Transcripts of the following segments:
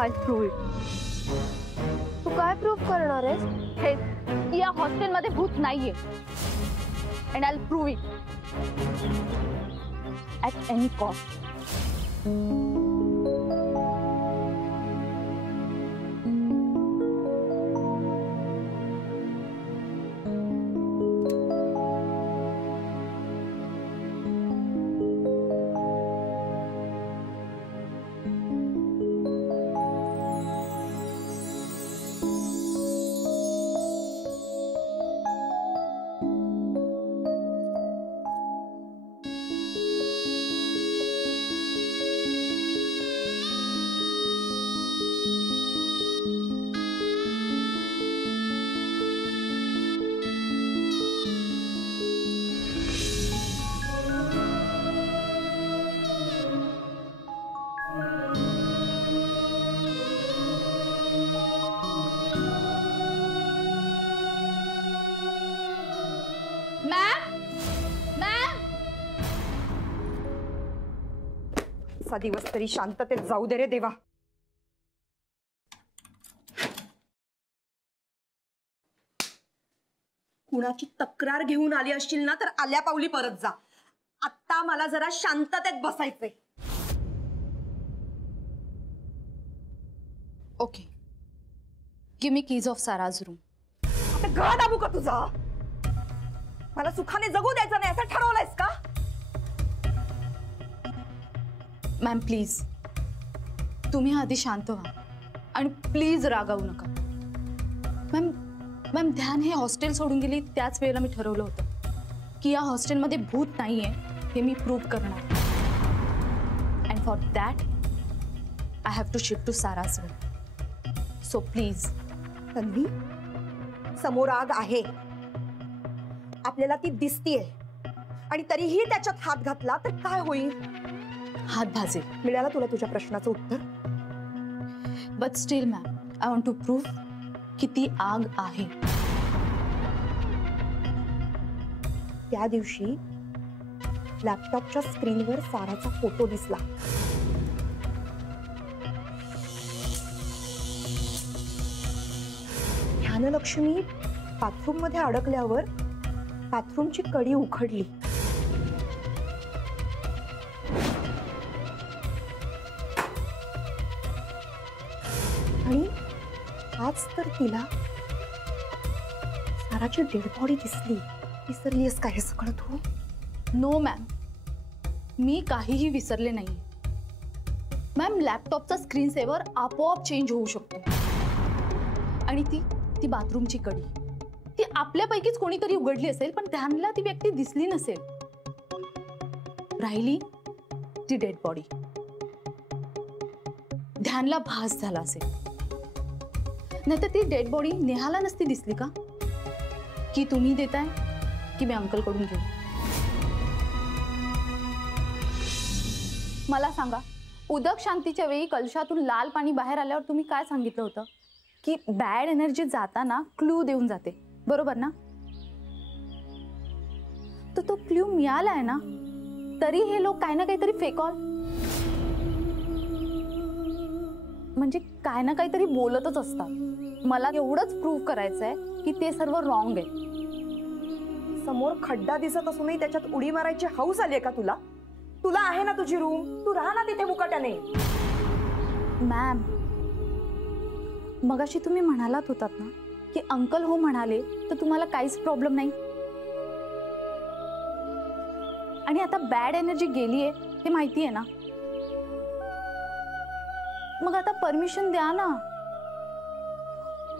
I'll prove it. तू काय prove करणार आहेस? हे की या हॉस्टेलमध्ये भूत नाहीये. And I'll prove it. At any cost. चा दिवस तरी शांततेत जाऊ दे रे देवा. कुणाची तक्रार घेऊन आली असशील ना तर आल्या पावली परत जा. आता मला जरा शांततेत बसायचंय. Okay, give me keys of Sara's room. आता गळा दाबू का तुझा? मला सुखाने जगू द्यायचं नाही असं ठरवलंयस का? मॅम प्लीज तुम्ही आधी शांत व्हा आणि प्लीज रागावू नका. मॅम ध्यान हे हॉस्टेल सोडून गेली त्याच वेळेला मी ठरवलं होतं की या हॉस्टेलमध्ये भूत नाहीये हे मी प्रूव्ह करणार. And for that I have to shift to Sara's room. So please. Tanvi, समोर आग आहे, आपल्याला ती दिसतीये आणि तरीही त्याच्यात हात घातला तर काय होईल? हात भाजेल. मिळालं तुला तुझ्या प्रश्नाचं उत्तर? But still ma'am I want to prove की ती आग आहे. त्या दिवशी लॅपटॉपच्या स्क्रीनवर साराचा फोटो दिसला. ध्यानलक्ष्मी बाथरूम मध्ये अडकल्यावर बाथरूमची कडी उघडली. आणि आज तर तिला साराची डेड बॉडी दिसली. विसरलीस का हे सगळं तू? नो मॅम, मी काहीही विसरले नाही. मॅम लॅपटॉपचा स्क्रीन सेव्हर आपोआप चेंज होऊ शकतो. आणि ती बाथरूमची कडी ती आपल्यापैकीच कोणीतरी उघडली असेल पण ध्यानला ती व्यक्ती दिसली नसेल. राहिली ती डेड बॉडी. ध्यानला भास झाला असेल. नाहीतर ती डेड बॉडी नेहाला नसती दिसली का? की तुम्ही देताय की मी अंकल कडून घेऊ? मला सांगा, उदक शांतीच्या वेळी कलशातून लाल पाणी बाहेर आल्यावर तुम्ही काय सांगितलं होतं? की बॅड एनर्जी जाताना क्लू देऊन जाते, बरोबर ना? तर तो क्लू मिळालाय ना, तरी हे लोक काय ना काहीतरी फेकॉल म्हणजे काय ना काहीतरी बोलतच असतात. मला एवढंच प्रूव्ह करायचंय की ते सर्व रॉंग आहे. समोर खड्डा दिसत असूनही त्याच्यात उडी मारायची हौस आली का तुला? तुला आहे ना तुझी रूम, तू राहा ना तिथे मुकाट्याने. मॅम मगाशी तुम्ही म्हणालात होतात ना की अंकल हो म्हणाले तर तुम्हाला काहीच प्रॉब्लेम नाही. आणि आता बॅड एनर्जी गेलीये हे माहिती आहे ना, मग आता परमिशन द्या ना.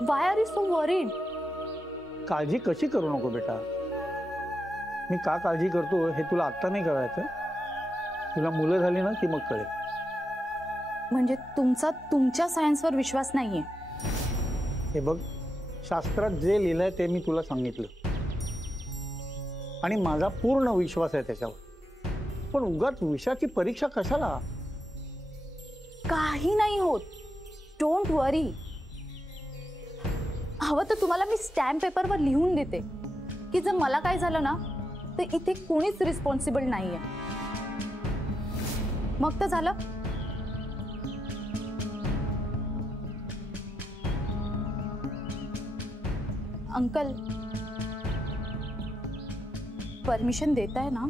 Why are you so worried? काळजी कशी करू नको बेटा. मी का काळजी करतो हे तुला आत्ता नाही कळायचं. तुला मुलं झाली ना की मग कळेल. म्हणजे तुमचा तुमच्या सायन्सवर विश्वास नाहीये? हे बघ, शास्त्रात जे लिहिलंय ते मी तुला सांगितलं आणि माझा पूर्ण विश्वास आहे त्याच्यावर. पण उगाच विषयाची परीक्षा कशाला? काही नाही होत, डोंट वरी. हवं तर तुम्हाला मी स्टॅम्प पेपरवर लिहून देते की जर मला काय झालं ना तर इथे कोणीच रिस्पॉन्सिबल नाहीये. मग तर झालं. अंकल परमिशन देता है ना?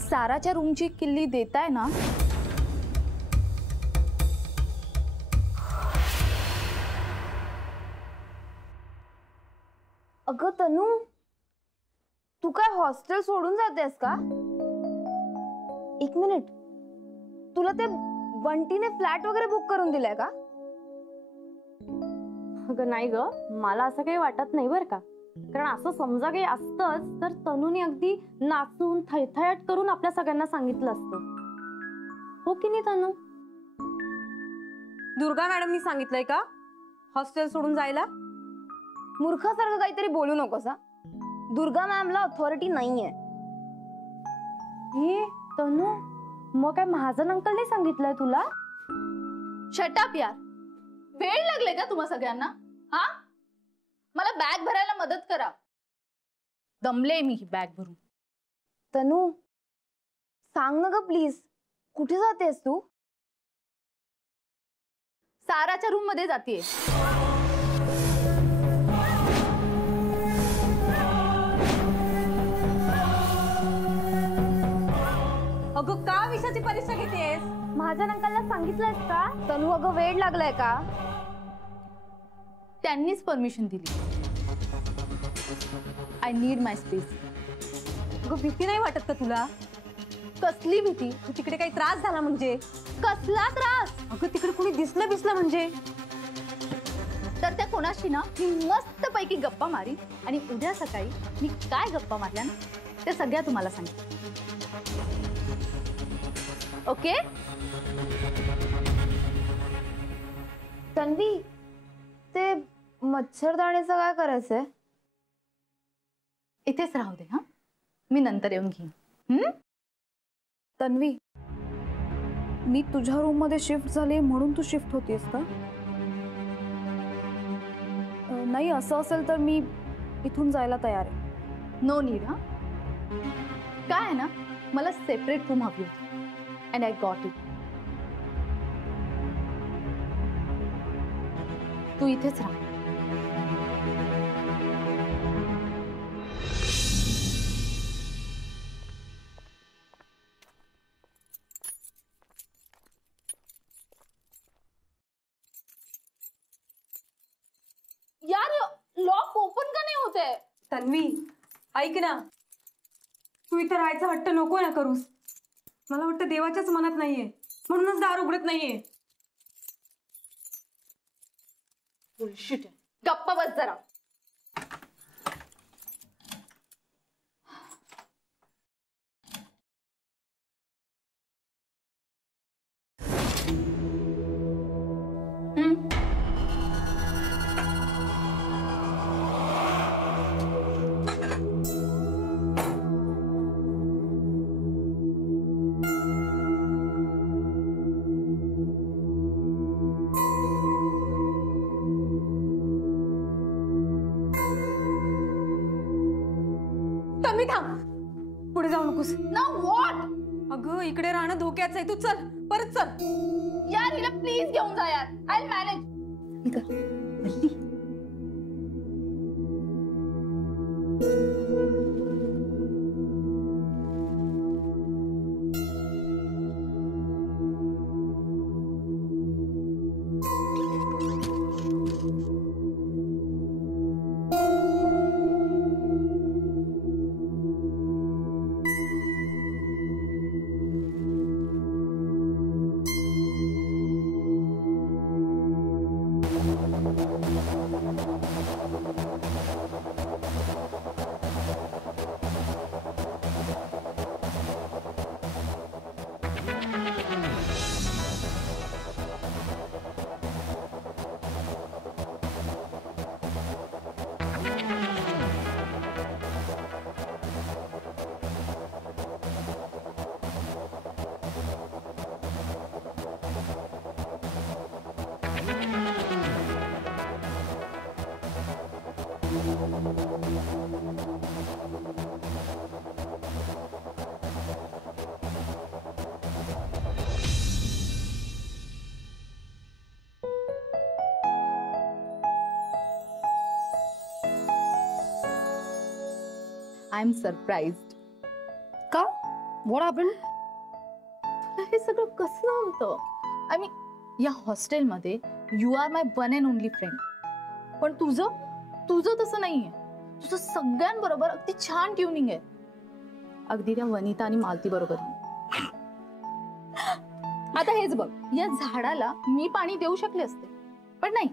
साराच्या रूमची किल्ली देताय ना? अगं तनू, तू काय हॉस्टेल सोडून जातेस का? एक मिनिट, तुला ते बंटीने फ्लॅट वगैरे बुक करून दिलाय का? अगं नाही ग, मला असं काही वाटत नाही बरं का. कारण असं समजा काही असतंच तर तनूने अगदी नाचून थैथयाट करून आपल्या सगळ्यांना सांगितलं असतं. हो की नाही तनू? दुर्गा मॅडमनी सांगितलंय का हॉस्टेल सोडून जायला? मूर्खासारखं काहीतरी बोलू नकोस हा. दुर्गा मॅमला अथॉरिटी नाहीये. हे तनू, मग काय महाजन अंकलने सांगितलंय तुला? शट अप यार. वेळ लागले का तुम्हा सगळ्यांना? हा, मला बॅग भरायला मदत करा. दमले मी ही बॅग भरून. तनू सांग ना ग प्लीज, कुठे जातेस तू? साराच्या रूम मध्ये जातीये. अगं का विषयाची परीक्षा घेतेस? महाजन अंकलला सांगितलंयस का? तनू अगं वेळ लागलाय का? त्यांनीच परमिशन दिली. I need my space. अगं भीती नाही वाटत का तुला? कसली भीती? तू तिकडे काही त्रास झाला म्हणजे? कसला त्रास? अगं तिकडे कोणी दिसलं बिसलं म्हणजे? तर त्या कोणाशी ना मी मस्त पैकी गप्पा मारी आणि उद्या सकाळी मी काय गप्पा मारल्या ना ते सगळ्या तुम्हाला सांगते. ओके? तन्वी, ते मच्छरदाणीचं काय करायचंय? इथेच राहू दे. हा, मी नंतर येऊन घेईन. तन्वी, मी तुझ्या रूम मध्ये शिफ्ट झाले म्हणून तू शिफ्ट होतीस का? नाही, असं असेल तर मी इथून जायला तयार आहे. No need. हा, काय आहे ना, मला सेपरेट रूम हवी होती अँड आय गॉट इट. तू इथेच राहा. यार, लॉक ओपन का नाही होते? तन्वी ऐक ना, तू इथे राहायचा हट्ट नको ना करूस. मला वाटतं देवाच्याच मनात नाहीये म्हणूनच दार उघडत नाहीये. बुलशिट. गप्पा बस जरा. तन्वी थांब, पुढे जाऊ नकोस. ना व्हॉट? अगं इकडे राहणं धोक्याचं आहे. तू चल, परत चल. यार, हिला प्लीज घेऊन जा यार. I will manage. मी कर बल्ली. I am surprised. का? What happen? हे सगळं कसं होतं? आय मीन, या हॉस्टेलमध्ये you are my one and only friend. पण तुझं तसं नाहीये. तुझं सगळ्यांबरोबर अगदी छान ट्युनिंग आहे, अगदी त्या वनिता आणि मालती बरोबर. आता हेच बघ, या झाडाला मी पाणी देऊ शकले असते, पण नाही.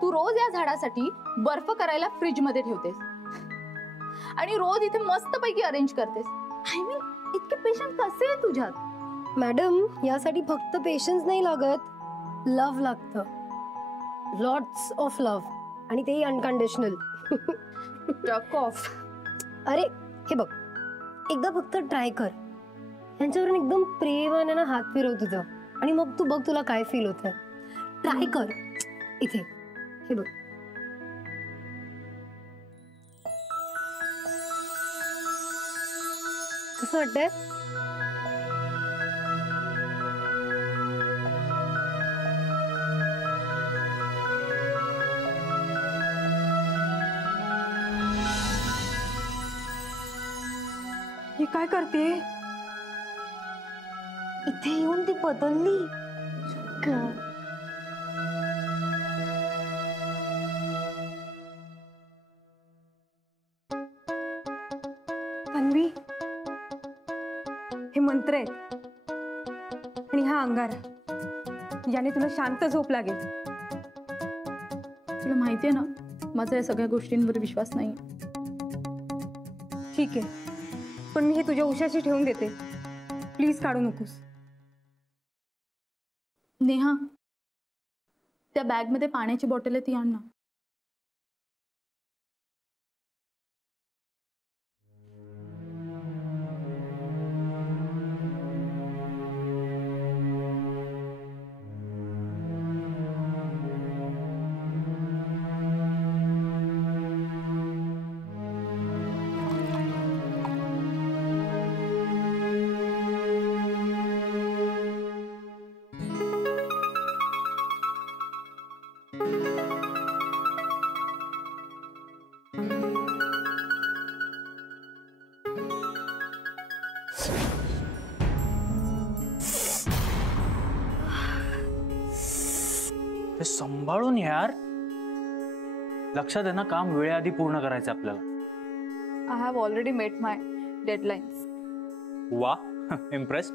तू रोज या झाडासाठी बर्फ करायला फ्रीज मध्ये ठेवतेस आणि रोज इथे मस्तपैकी अरेंज करतेस. आय मीन, इतके पेशंट कसे आहे तुझ्यात? मॅडम, यासाठी फक्त पेशन्स नाही लागत, लव्ह लागतं. लॉट्स ऑफ लव्ह, आणि तेही अनकंडिशनल. टक ऑफ. अरे हे बघ, एकदा फक्त ट्राय कर. यांच्यावरून एकदम प्रेमाने ना हात फिरव तुझं, आणि मग तू बघ तुला काय फील होतं. ट्राय कर. इथे हे बघ. कसं वाटतंय? ही काय करते? इथे येऊन ती बदलली. तन्वी, हे मंत्र आहेत आणि हा अंगारा, याने तुला शांत झोप लागेल. तुला माहितीये ना, माझा या सगळ्या गोष्टींवर विश्वास नाही. ठीक आहे, पण मी हे तुझ्या उशाशी ठेवून देते. प्लीज काढू नकोस. नेहा, त्या बॅगमध्ये पाण्याची बॉटल आहे, ती आण ना. ते सांभाळून यार. लक्षात आहे ना, काम वेळेआधी पूर्ण करायचं आपल्याला. I have already met my deadlines. वा, इम्प्रेस्ड.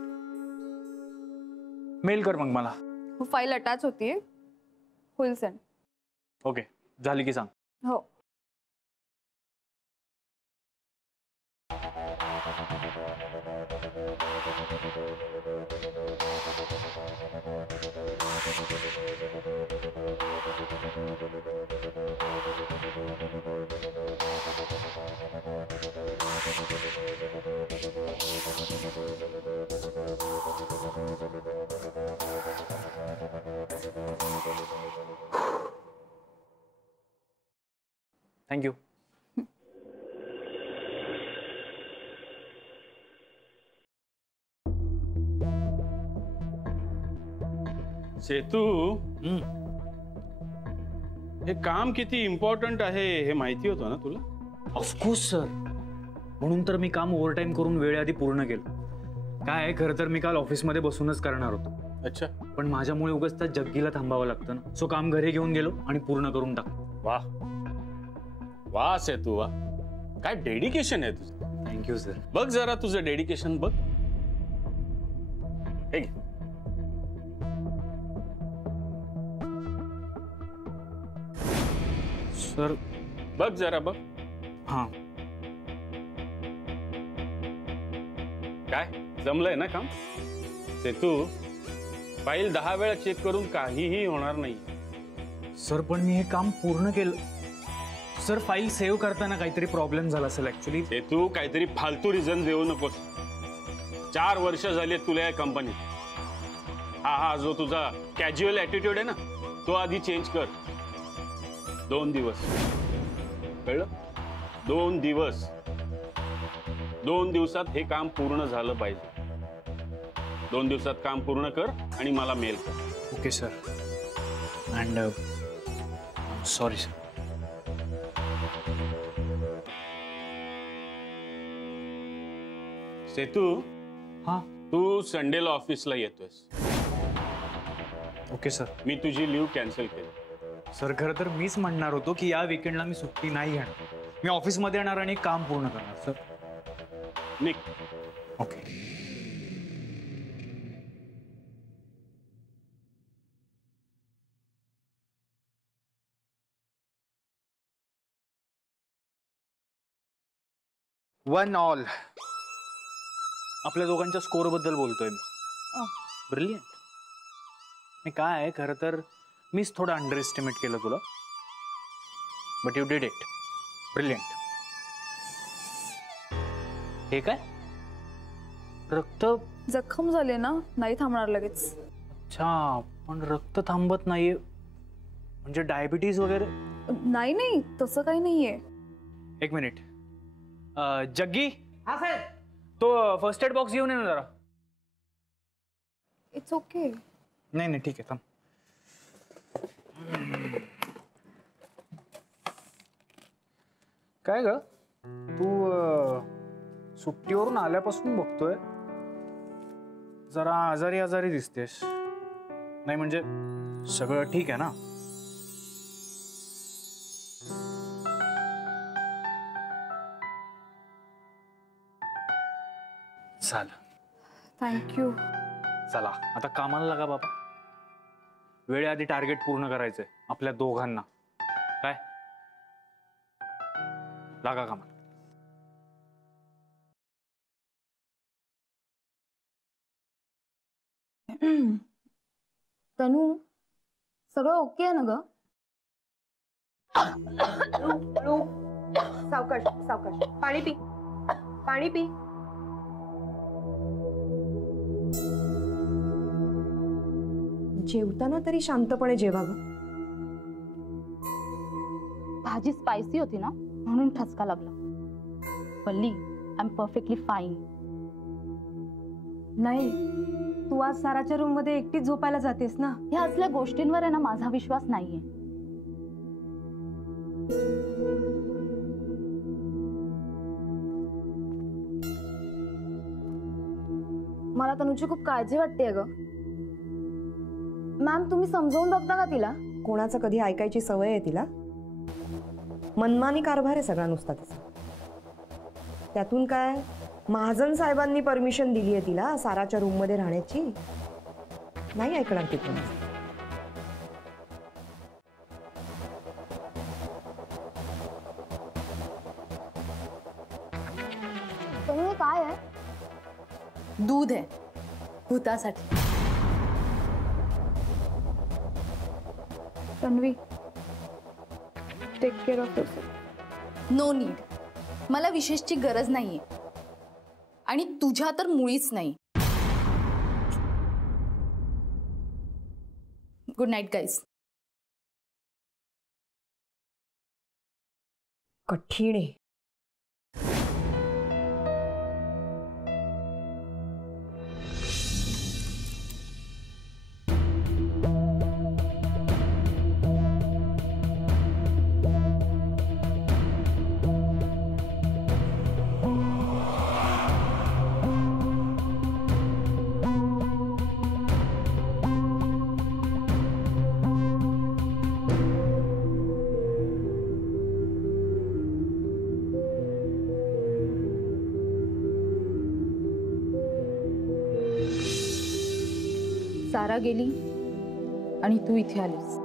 मेल कर मग मला. फाईल अटॅच होतीये, होईल सेंड. ओके, झाली की सांग. हो. थँक्यू. सेतू, हे काम किती इम्पॉर्टंट आहे हे माहिती होतं ना तुला? ऑफकोर्स सर, म्हणून तर मी काम ओव्हरटाईम करून वेळेआधी पूर्ण केलं. काय आहे, खरं तर मी काल ऑफिसमध्ये बसूनच करणार होतो. अच्छा. पण माझ्यामुळे उगाच त्या जग्गीला थांबावं लागतं ना, सो काम घरी घेऊन गेलो आणि पूर्ण करून टाकलं. वा वा सेतू, वा, काय डेडिकेशन आहे तुझं. Thank you sir. बघ जरा तुझं डेडिकेशन बघ. हे घे. सर बघ जरा बघ. हां. काय जमलंय ना काम? सेतू, फाईल 10 वेळा चेक करून काहीही होणार नाही. सर पण मी हे काम पूर्ण केलं. सर फाईल सेव्ह करताना काहीतरी प्रॉब्लेम झाला असेल ऍक्च्युली. सेतू, काहीतरी फालतू रिझन देऊ नकोस. 4 वर्ष झाली तुला या कंपनीत. हा जो तुझा कॅज्युअल ॲटिट्यूड आहे ना, तो आधी चेंज कर. 2 दिवस, कळलं? 2 दिवस. 2 दिवसात हे काम पूर्ण झालं पाहिजे. 2 दिवसात काम पूर्ण कर आणि मला मेल कर. Okay sir. And sorry sir. Setu, हा तू संडेला ऑफिसला येतोयस. Okay sir. मी तुझी लीव्ह कॅन्सल केली. सर खरं तर मीच म्हणणार होतो की या विकेंडला मी सुट्टी नाही घेणार. मी ऑफिसमध्ये येणार आणि काम पूर्ण करणार सर. निक. ओके. One all. आपल्या दोघांच्या स्कोर बद्दल बोलतोय मी. ब्रिलियंट. मी काय आहे खरं तर मीच थोडं अंडर एस्टिमेट केलं तुला, but you did it. Brilliant. हे काय रक्त जखम झाले ना, नाही थांबणार लगेच. अच्छा, पण रक्त थांबत नाहीये म्हणजे डायबिटीज वगैरे? नाही नाही, तसं काही नाहीये. एक मिनिट. जग्गी. हा साहेब. तो फर्स्ट एड बॉक्स घेऊन ये ना जरा. It's okay. नाही नाही ठीक आहे, थांब. काय ग तू सुट्टीवरून आल्यापासून बघतोय जरा आजारी आजारी दिसतेस. नाही म्हणजे सगळं ठीक आहे ना? चाल. थँक्यू. चला आता कामाला लागा बाबा. वेळेआधी टार्गेट पूर्ण करायचंय आपल्या दोघांना. काय लागा कामाला. तनू, सगळं ओके आहे ना ग? सावकाश सावकाश. पाणी पी, पाणी पी. जेवताना तरी शांतपणे जेवा ग. भाजी स्पायसी होती ना, म्हणून ठसका लागला. पल्ली, आय एम परफेक्टली फाईन. नाही, तू आज साराच्या रूम मध्ये एकटीच झोपायला जातेस ना. ह्या असल्या गोष्टींवर आहे ना माझा विश्वास नाहीये. मला तनुची खूप काळजी वाटते ग. मॅम, तुम्ही समजावून बघता का तिला? कोणाचं कधी ऐकायची सवय आहे तिला? मनमानी कारभार आहे सगळा नुसता तिचा. त्यातून काय महाजन साहेबांनी परमिशन दिली आहे तिला साराच्या रूम मध्ये राहण्याची. नाही ऐकणार ती कोणाचं. तनु, काय आहे? दूध आहे भूतासाठी. Tanvi, take care of yourself. No need. मला विशेषची गरज नाहीये आणि तुझ्या तर मुळीच नाही. Good night guys. कठीण आहे. सारा गेली आणि तू इथे आलीस.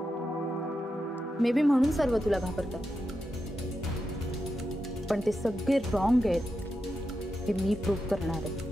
मे बी म्हणून सर्व तुला घाबरतात, पण ते सगळे रॉंग आहेत हे मी प्रूव्ह करणार आहे.